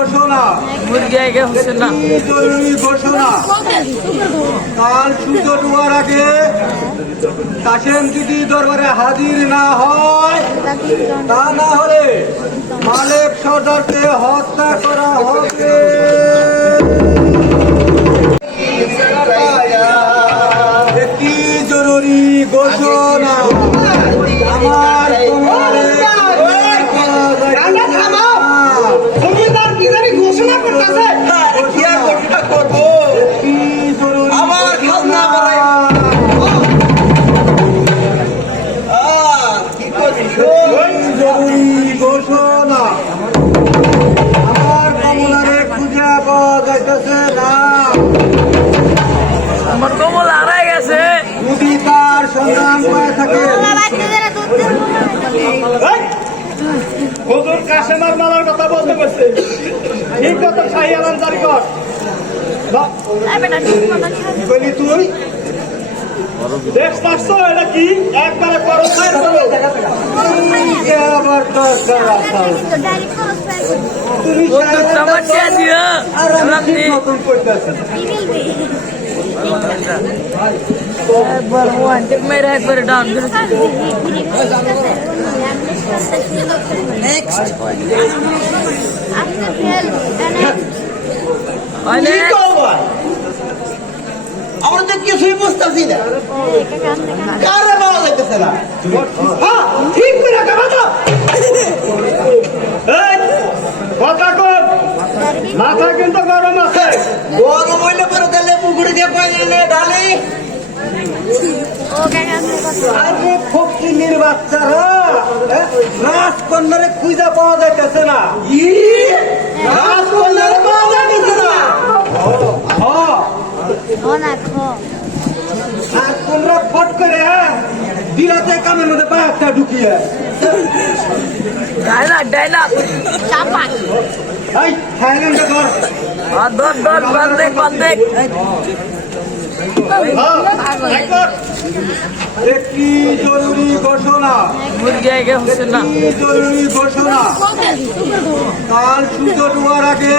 ঘোষণা। জরুরি ঘোষণা। কাল সূর্য ডুবার আগে কাশেম যদি দরবারে হাজির না হয় তা না হলে মালেক সর্দারকে হত্যা করা হবে। আমার কমল হারাই গেছে। যদি তার সন্ধান পায় থাকে। হুজুর কাশেমার মালার কথা বলতে বলছে। ঠিক কথা শাহী আলম জারি বলি তুই? দেখ পাচ্ছ এটা কি? একবারে করো আবার দরকার তুমি আর আমি রামনি ঠিক মতন করতেছি একবার ওয়ান টেক মেরে একবার ডাউন অনেক কি করব আমরা তো কিছুই বুঝতেছি না কারে ভালো লাগতেছে না হ্যাঁ ঠিক করে কথা তো কথা কর মাথা কিন্তু গরম আছে গরম আরে ফকিনির বাচ্চারা হ্যাঁ? রাজকন্যারে খুঁজে পাওয়া যাইতেছে না। ই? রাজকন্যারে পাওয়া যাইতেছে না। হ্যাঁ রাজকন্যা ফট করে হ্যাঁ দিলাতে কামের মধ্যে পায়াটা ঢুকিয়ে। এই থাইল্যান্ডে আর দর বান্দে বান্দে একটি জরুরি ঘোষণা। কি জরুরি ঘোষণা। কাল সূর্য ডুবার আগে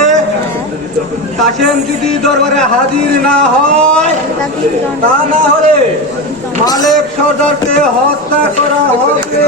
কাশেম যদি দরবারে হাজির না হয়, তা না হলে মালিক সর্দারকে হত্যা করা হবে।